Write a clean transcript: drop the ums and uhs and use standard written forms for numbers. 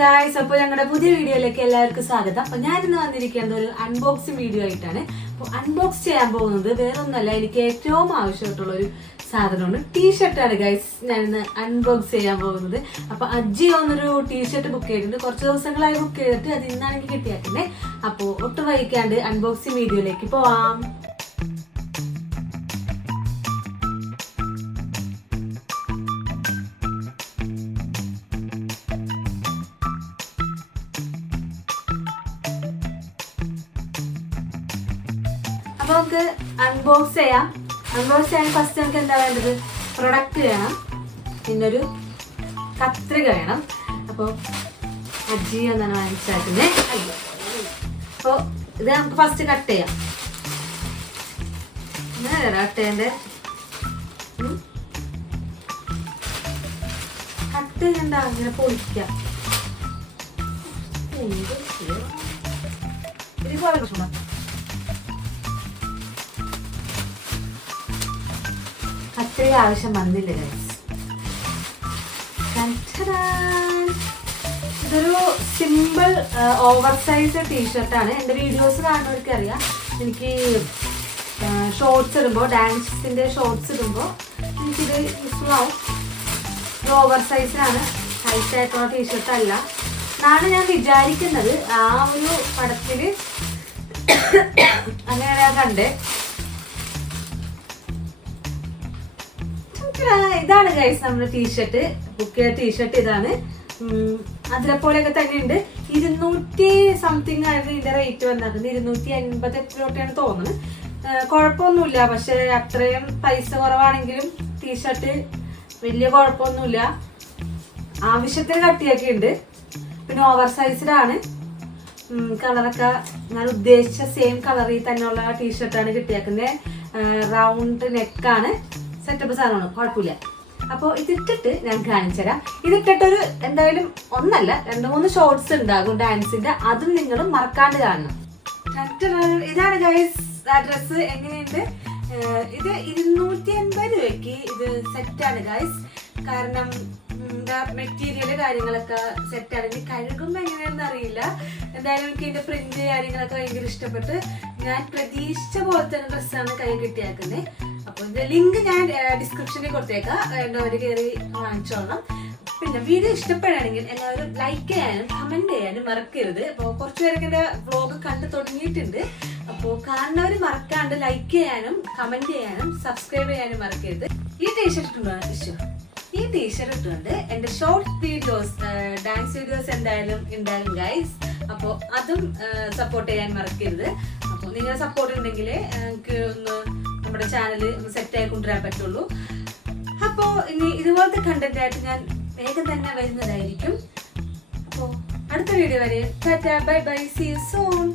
Guys, അപ്പോൾ ഞങ്ങളുടെ പുതിയ വീഡിയോയിലേക്ക് എല്ലാവർക്കും സ്വാഗതം. അപ്പോൾ ഞാനിന്ന് വന്നിരിക്കുന്നത് ഒരു അൺബോക്സിങ് വീഡിയോ ആയിട്ടാണ്. അപ്പോൾ അൺബോക്സ് ചെയ്യാൻ പോകുന്നത് വേറൊന്നല്ല, എനിക്ക് ഏറ്റവും ആവശ്യമായിട്ടുള്ള ഒരു സാധനമാണ് ടീഷർട്ടാണ് ഗൈസ്. ഞാനിന്ന് അൺബോക്സ് ചെയ്യാൻ പോകുന്നത്. അപ്പോൾ അജിയോ എന്നൊരു ടീഷർട്ട് ബുക്ക് ചെയ്തിട്ടുണ്ട്. കുറച്ച് ദിവസങ്ങളായി ബുക്ക് ചെയ്തിട്ട് അത് ഇന്നാണെങ്കിൽ കിട്ടിയാക്കുന്നത്. അപ്പോൾ ഒട്ടും വൈകാണ്ട് അൺബോക്സിങ് വീഡിയോയിലേക്ക് പോവാം. അപ്പോൾ നമുക്ക് അൺബോക്സ് ചെയ്യാം. അൺബോക്സ് ചെയ്യാൻ ഫസ്റ്റ് നമുക്ക് എന്താ വേണ്ടത്? പ്രൊഡക്റ്റ് വേണം, പിന്നൊരു കത്രിക വേണം. അപ്പോൾ അജിയോ എന്നാണ് വാങ്ങിച്ചാക്കുന്നത്. അപ്പോൾ ഇത് നമുക്ക് ഫസ്റ്റ് കട്ട് ചെയ്യാം. ഇങ്ങനെ കട്ട് ചെയ്യണ്ടേ? കട്ട് ചെയ്യണ്ട, ഇങ്ങനെ പൊളിക്കാം. കത്രിക ആവശ്യം വന്നില്ല ഗൈസ്. ഇതൊരു സിമ്പിൾ ഓവർ സൈസ് ടീഷർട്ടാണ്. എൻ്റെ വീഡിയോസ് കാണുന്നവർക്ക് അറിയാം, എനിക്ക് ഷോർട്സ് ഇടുമ്പോൾ, ഡാൻസിൻ്റെ ഷോർട്സ് ഇടുമ്പോൾ എനിക്കിത് യൂസ്ഫുൾ ആവും. ഇത് ഓവർ സൈസിലാണ്, ടൈറ്റായിട്ടുള്ള ടീഷർട്ടല്ല എന്നാണ് ഞാൻ വിചാരിക്കുന്നത്. ആ ഒരു പടത്തിൽ അങ്ങനെയാണ് കണ്ടേ. ഇതാണ് ഗൈസ് നമ്മുടെ ടീഷർട്ട്, ബുക്ക് ചെയ്ത ടീഷർട്ട് ഇതാണ്. അതിലെ പോലെയൊക്കെ തന്നെയുണ്ട്. 200 സംതിങ് ആയിരുന്നു ഇതിന്റെ റേറ്റ് വന്നിട്ടുണ്ട്. 250 തോന്നുന്നത്. കുഴപ്പമൊന്നുമില്ല, പക്ഷെ അത്രയും പൈസ കുറവാണെങ്കിലും ടീഷർട്ട് വലിയ കുഴപ്പമൊന്നുമില്ല. ആവശ്യത്തിന് കട്ടിയൊക്കെ ഉണ്ട്. പിന്നെ ഓവർ സൈസിലാണ്. കളറൊക്കെ ഞാൻ ഉദ്ദേശിച്ച സെയിം കളറിൽ തന്നെയുള്ള ടീഷർട്ടാണ് കിട്ടിയേക്കുന്നത്. റൗണ്ട് നെക്കാണ്, സെറ്റപ്പ് സാധനമാണ്, കുഴപ്പമില്ല. അപ്പോൾ ഇതിട്ടിട്ട് ഞാൻ കാണിച്ചു തരാം. ഇതിട്ടിട്ടൊരു എന്തായാലും ഒന്നല്ല 2-3 ഷോർട്സ് ഉണ്ടാകും ഡാൻസിന്റെ, അതും നിങ്ങൾ മറക്കാണ്ട് കാണണം. ഇതാണ് ഗൈസ് ആ ഡ്രസ്സ്. എങ്ങനെയുണ്ട്? ഇത് 280 രൂപയ്ക്ക് ഇത് സെറ്റാണ് ഗൈസ്. കാരണം മെറ്റീരിയല് കാര്യങ്ങളൊക്കെ സെറ്റാണ്. ഇനി കഴുകുമ്പോൾ എങ്ങനെയാണെന്ന് അറിയില്ല. എന്തായാലും എനിക്ക് ഇതിന്റെ പ്രിന്റ് കാര്യങ്ങളൊക്കെ ഭയങ്കര ഇഷ്ടപ്പെട്ട് ഞാൻ പ്രതീക്ഷിച്ച പോലെ തന്നെ ഡ്രസ്സാണ് കൈ കിട്ടിയാക്കുന്നത്. അപ്പോൾ ഇതിന്റെ ലിങ്ക് ഞാൻ ഡിസ്ക്രിപ്ഷനിൽ കൊടുത്തേക്കാം, വേണ്ടവര് കയറി വാങ്ങിച്ചോളണം. പിന്നെ വീഡിയോ ഇഷ്ടപ്പെടുകയാണെങ്കിൽ എല്ലാവരും ലൈക്ക് ചെയ്യാനും കമന്റ് ചെയ്യാനും മറക്കരുത്. അപ്പോൾ കുറച്ച് പേരൊക്കെ എൻ്റെ വ്ളോഗ് കണ്ടു തുടങ്ങിയിട്ടുണ്ട്. അപ്പോൾ കാണുന്നവർ മറക്കാണ്ട് ലൈക്ക് ചെയ്യാനും കമന്റ് ചെയ്യാനും സബ്സ്ക്രൈബ് ചെയ്യാനും മറക്കരുത്. ഈ ടീഷർട്ട് ഇട്ടുകൊണ്ട് എൻ്റെ ഷോർട്ട് വീഡിയോസ്, ഡാൻസ് വീഡിയോസ് എന്തായാലും ഉണ്ടാകും ഗൈസ്. അപ്പോൾ അതും സപ്പോർട്ട് ചെയ്യാൻ മറക്കരുത്. അപ്പോൾ നിങ്ങളുടെ സപ്പോർട്ട് ഉണ്ടെങ്കിൽ എനിക്ക് ഒന്ന് നമ്മുടെ ചാനൽ സെറ്റായി കൊണ്ടുവരാൻ പറ്റുള്ളൂ. അപ്പോൾ ഇനി ഇതുപോലത്തെ കണ്ടന്റ് ആയിട്ട് ഞാൻ വേഗം തന്നെ വരുന്നതായിരിക്കും. അപ്പോൾ അടുത്ത വീഡിയോ വരെ tata, bye bye, see you soon.